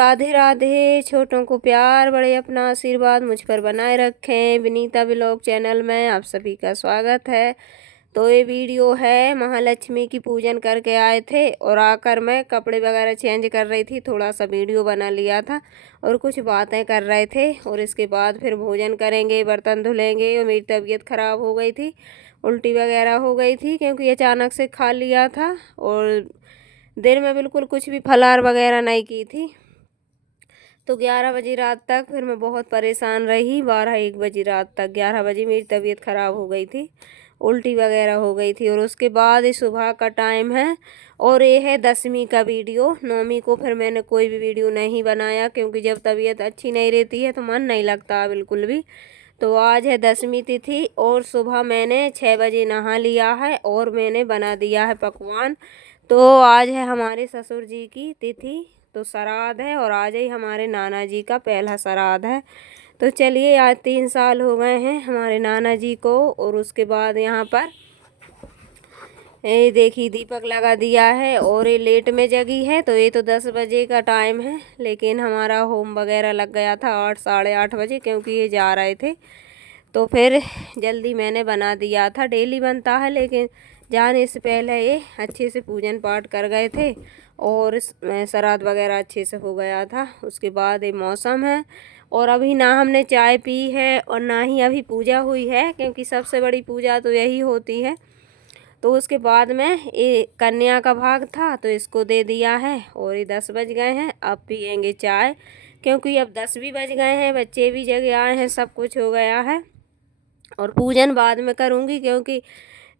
राधे राधे। छोटों को प्यार, बड़े अपना आशीर्वाद मुझ पर बनाए रखें। विनीता व्लॉग चैनल में आप सभी का स्वागत है। तो ये वीडियो है, महालक्ष्मी की पूजन करके आए थे और आकर मैं कपड़े वगैरह चेंज कर रही थी, थोड़ा सा वीडियो बना लिया था और कुछ बातें कर रहे थे। और इसके बाद फिर भोजन करेंगे, बर्तन धुलेंगे। और मेरी तबीयत ख़राब हो गई थी, उल्टी वगैरह हो गई थी क्योंकि अचानक से खा लिया था और दिन में बिल्कुल कुछ भी फलाहार वगैरह नहीं की थी। तो 11 बजे रात तक फिर मैं बहुत परेशान रही। 12-1 बजे रात तक, 11 बजे मेरी तबीयत ख़राब हो गई थी, उल्टी वगैरह हो गई थी। और उसके बाद ये सुबह का टाइम है और ये है 10वीं का वीडियो। 9वीं को फिर मैंने कोई भी वीडियो नहीं बनाया क्योंकि जब तबीयत अच्छी नहीं रहती है तो मन नहीं लगता बिल्कुल भी। तो आज है 10वीं तिथि और सुबह मैंने 6 बजे नहा लिया है और मैंने बना दिया है पकवान। तो आज है हमारे ससुर जी की तिथि, तो श्राद्ध है और आज ही हमारे नाना जी का पहला श्राद्ध है। तो चलिए, आज 3 साल हो गए हैं हमारे नाना जी को। और उसके बाद यहाँ पर ये देखिए दीपक लगा दिया है और ये लेट में जगी है। तो ये तो 10 बजे का टाइम है, लेकिन हमारा होम वगैरह लग गया था 8 साढ़े 8 बजे क्योंकि ये जा रहे थे। तो फिर जल्दी मैंने बना दिया था, डेली बनता है लेकिन जाने से पहले ये अच्छे से पूजन पाठ कर गए थे और श्राद्ध वगैरह अच्छे से हो गया था। उसके बाद ये मौसम है और अभी ना हमने चाय पी है और ना ही अभी पूजा हुई है क्योंकि सबसे बड़ी पूजा तो यही होती है। तो उसके बाद में ये कन्या का भाग था तो इसको दे दिया है और ये 10 बज गए हैं, अब पियेंगे चाय क्योंकि अब 10 भी बज गए हैं, बच्चे भी जग आए हैं, सब कुछ हो गया है। और पूजन बाद में करूँगी क्योंकि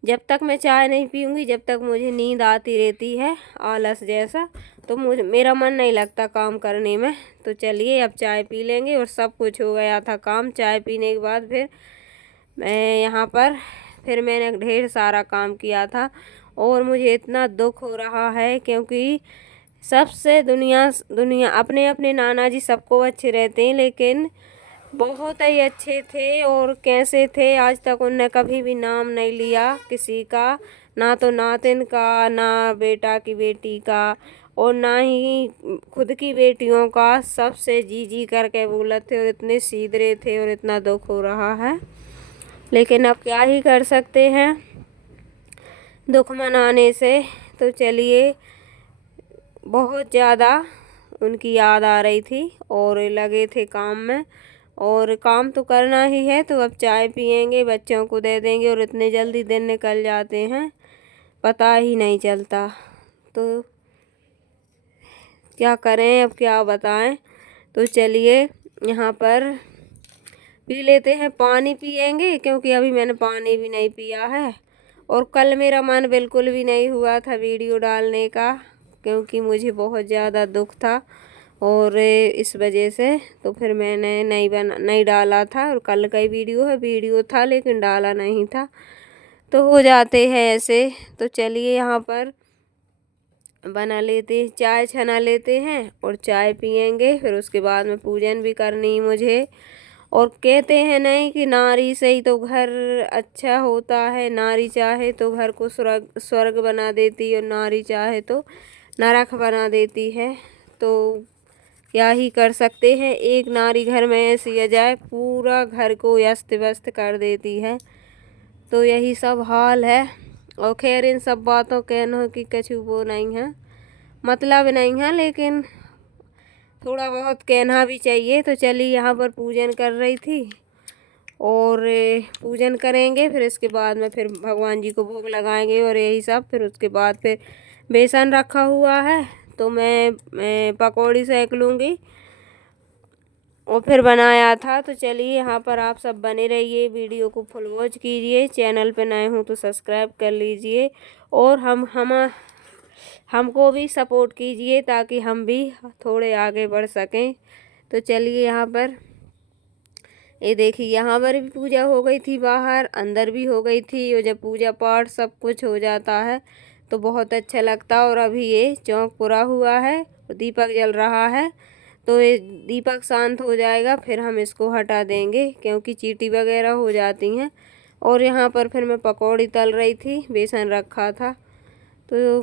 जब तक मैं चाय नहीं पीऊँगी जब तक मुझे नींद आती रहती है आलस जैसा, तो मेरा मन नहीं लगता काम करने में। तो चलिए अब चाय पी लेंगे। और सब कुछ हो गया था काम। चाय पीने के बाद फिर मैं यहाँ पर फिर मैंने ढेर सारा काम किया था और मुझे इतना दुख हो रहा है क्योंकि सबसे दुनिया अपने अपने नाना जी सबको अच्छे रहते हैं लेकिन बहुत ही अच्छे थे। और कैसे थे, आज तक उनने कभी भी नाम नहीं लिया किसी का, ना तो नातिन का, ना बेटा की बेटी का और ना ही खुद की बेटियों का। सबसे जी जी करके बोलते थे और इतने सीधे थे और इतना दुख हो रहा है। लेकिन अब क्या ही कर सकते हैं दुख मनाने से। तो चलिए, बहुत ज़्यादा उनकी याद आ रही थी और लगे थे काम में और काम तो करना ही है। तो अब चाय पियेंगे, बच्चों को दे देंगे और इतने जल्दी दिन निकल जाते हैं, पता ही नहीं चलता। तो क्या करें, अब क्या बताएं। तो चलिए यहाँ पर पी लेते हैं, पानी पियेंगे क्योंकि अभी मैंने पानी भी नहीं पिया है। और कल मेरा मन बिल्कुल भी नहीं हुआ था वीडियो डालने का क्योंकि मुझे बहुत ज़्यादा दुख था और इस वजह से तो फिर मैंने नहीं डाला था। और कल का ही वीडियो था लेकिन डाला नहीं था। तो हो जाते हैं ऐसे। तो चलिए यहाँ पर बना लेते, चाय छना लेते हैं और चाय पियेंगे। फिर उसके बाद में पूजन भी करनी मुझे। और कहते हैं नहीं कि नारी से ही तो घर अच्छा होता है, नारी चाहे तो घर को स्वर्ग बना देती और नारी चाहे तो नरक बना देती है। तो क्या ही कर सकते हैं, एक नारी घर में ऐसी आ जाए पूरा घर को अस्त व्यस्त कर देती है। तो यही सब हाल है। और खैर इन सब बातों कहना कि कुछ वो नहीं है, मतलब नहीं है, लेकिन थोड़ा बहुत कहना भी चाहिए। तो चलिए यहाँ पर पूजन कर रही थी और पूजन करेंगे, फिर इसके बाद में फिर भगवान जी को भोग लगाएंगे और यही सब। फिर उसके बाद फिर बेसन रखा हुआ है तो मैं पकौड़ी सेक लूँगी और फिर बनाया था। तो चलिए यहाँ पर आप सब बने रहिए, वीडियो को फुल वॉच कीजिए, चैनल पे नए हों तो सब्सक्राइब कर लीजिए और हमको भी सपोर्ट कीजिए ताकि हम भी थोड़े आगे बढ़ सकें। तो चलिए यहाँ पर ये देखिए, यहाँ पर भी पूजा हो गई थी, बाहर अंदर भी हो गई थी। और जब पूजा पाठ सब कुछ हो जाता है तो बहुत अच्छा लगता। और अभी ये चौक पूरा हुआ है, दीपक जल रहा है। तो ये दीपक शांत हो जाएगा फिर हम इसको हटा देंगे क्योंकि चींटी वगैरह हो जाती हैं। और यहाँ पर फिर मैं पकौड़ी तल रही थी, बेसन रखा था तो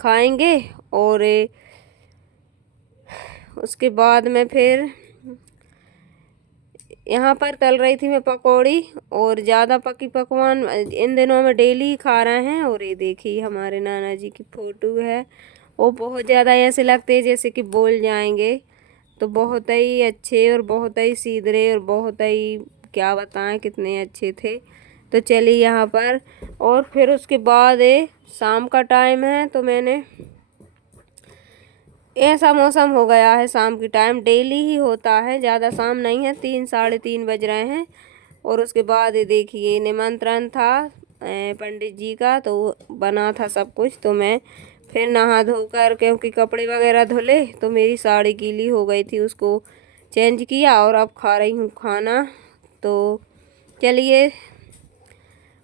खाएंगे। और उसके बाद में फिर यहाँ पर तल रही थी मैं पकौड़ी, और ज़्यादा पकी पकवान इन दिनों में डेली खा रहे हैं। और ये देखिए हमारे नाना जी की फ़ोटो है, वो बहुत ज़्यादा ऐसे लगते हैं जैसे कि बोल जाएंगे। तो बहुत ही अच्छे और बहुत ही सीधे और बहुत ही क्या बताएं कितने अच्छे थे। तो चलिए यहाँ पर, और फिर उसके बाद शाम का टाइम है, तो मैंने ऐसा मौसम हो गया है, शाम की टाइम डेली ही होता है, ज़्यादा शाम नहीं है, 3 साढ़े 3 बज रहे हैं। और उसके बाद ये देखिए निमंत्रण था पंडित जी का, तो बना था सब कुछ। तो मैं फिर नहा धोकर, क्योंकि कपड़े वगैरह धुले तो मेरी साड़ी गीली हो गई थी, उसको चेंज किया और अब खा रही हूँ खाना। तो चलिए,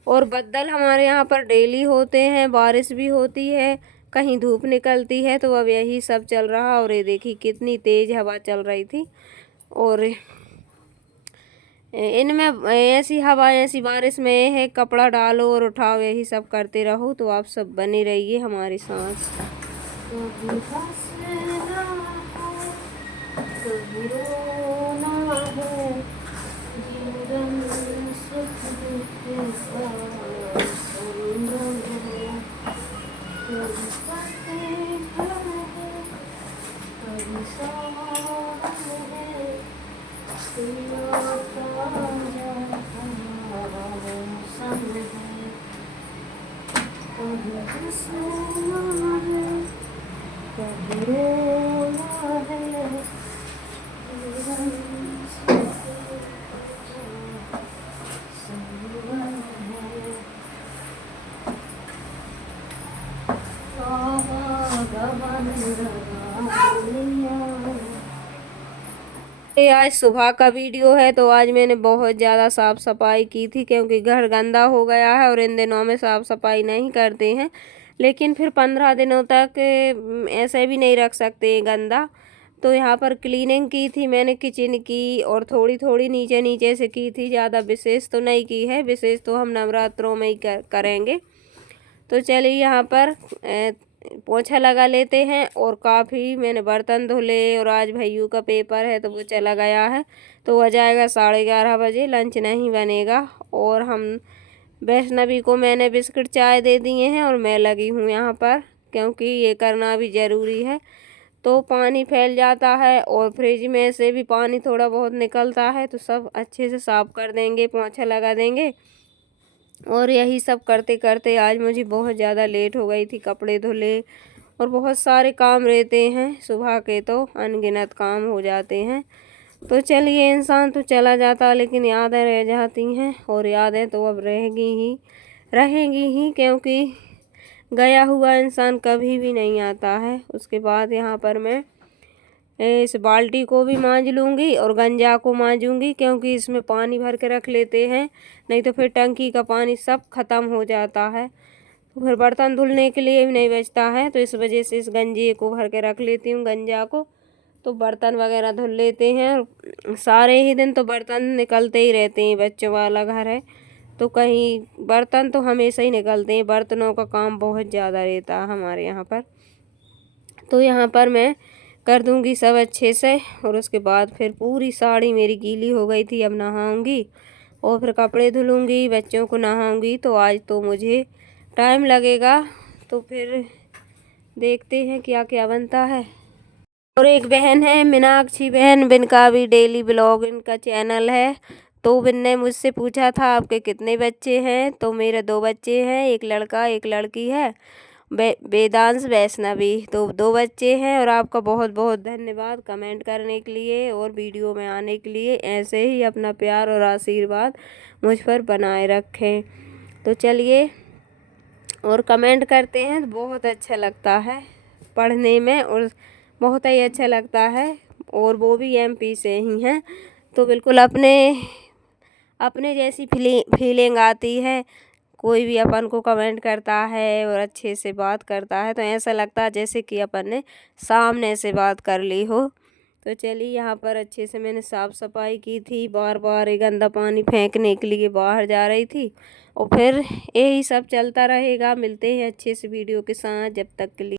और बदल हमारे यहाँ पर डेली होते हैं, बारिश भी होती है, कहीं धूप निकलती है, तो अब यही सब चल रहा। और ये देखिए कितनी तेज़ हवा चल रही थी, और इनमें ऐसी हवा ऐसी बारिश में है कपड़ा डालो और उठाओ, यही सब करते रहो। तो आप सब बने रहिए हमारे साथ। ये आज सुबह का वीडियो है। तो आज मैंने बहुत ज़्यादा साफ़ सफाई की थी, क्योंकि घर गंदा हो गया है और इन दिनों में साफ़ सफाई नहीं करते हैं। लेकिन फिर 15 दिनों तक ऐसे भी नहीं रख सकते गंदा। तो यहाँ पर क्लीनिंग की थी मैंने किचन की, और थोड़ी थोड़ी नीचे नीचे से की थी, ज़्यादा विशेष तो नहीं की है। विशेष तो हम नवरात्रों में ही करेंगे। तो चलिए यहाँ पर पोछा लगा लेते हैं, और काफ़ी मैंने बर्तन धुले, और आज भैयू का पेपर है तो वो चला गया है, तो हो जाएगा 11:30 बजे, लंच नहीं बनेगा। और हम वैष्णवी को मैंने बिस्किट चाय दे दिए हैं, और मैं लगी हूँ यहाँ पर, क्योंकि ये करना भी ज़रूरी है। तो पानी फैल जाता है, और फ्रिज में से भी पानी थोड़ा बहुत निकलता है, तो सब अच्छे से साफ़ कर देंगे, पोछा लगा देंगे। और यही सब करते करते आज मुझे बहुत ज़्यादा लेट हो गई थी, कपड़े धुले और बहुत सारे काम रहते हैं सुबह के, तो अनगिनत काम हो जाते हैं। तो चलिए, इंसान तो चला जाता लेकिन यादें रह जाती हैं, और यादें तो अब रहेंगी ही, क्योंकि गया हुआ इंसान कभी भी नहीं आता है। उसके बाद यहाँ पर मैं इस बाल्टी को भी मांज लूँगी और गंजा को मांजूँगी, क्योंकि इसमें पानी भर के रख लेते हैं, नहीं तो फिर टंकी का पानी सब ख़त्म हो जाता है, तो फिर बर्तन धुलने के लिए भी नहीं बचता है। तो इस वजह से इस गंजे को भर के रख लेती हूँ, गंजा को, तो बर्तन वगैरह धुल लेते हैं। सारे ही दिन तो बर्तन निकलते ही रहते हैं, बच्चों वाला घर है तो कहीं बर्तन तो हमेशा ही निकलते हैं, बर्तनों का काम बहुत ज़्यादा रहता है हमारे यहाँ पर। तो यहाँ पर मैं कर दूंगी सब अच्छे से, और उसके बाद फिर पूरी साड़ी मेरी गीली हो गई थी, अब नहाऊंगी और फिर कपड़े धुलूंगी, बच्चों को नहाऊंगी। तो आज तो मुझे टाइम लगेगा, तो फिर देखते हैं क्या क्या बनता है। और एक बहन है मीनाक्षी बहन, बिनका भी डेली ब्लॉग इनका चैनल है। तो बिन ने मुझसे पूछा था आपके कितने बच्चे हैं, तो मेरे 2 बच्चे हैं, एक लड़का एक लड़की है, वेदांश वैष्णवी, तो 2 बच्चे हैं। और आपका बहुत बहुत धन्यवाद कमेंट करने के लिए और वीडियो में आने के लिए। ऐसे ही अपना प्यार और आशीर्वाद मुझ पर बनाए रखें। तो चलिए, और कमेंट करते हैं तो बहुत अच्छा लगता है पढ़ने में, और बहुत ही अच्छा लगता है। और वो भी MP से ही हैं, तो बिल्कुल अपने जैसी फीलिंग आती है। कोई भी अपन को कमेंट करता है और अच्छे से बात करता है, तो ऐसा लगता है जैसे कि अपन ने सामने से बात कर ली हो। तो चलिए, यहाँ पर अच्छे से मैंने साफ़ सफाई की थी, बार बार गंदा पानी फेंकने के लिए बाहर जा रही थी। और फिर यही सब चलता रहेगा। मिलते हैं अच्छे से वीडियो के साथ, जब तक के लिए।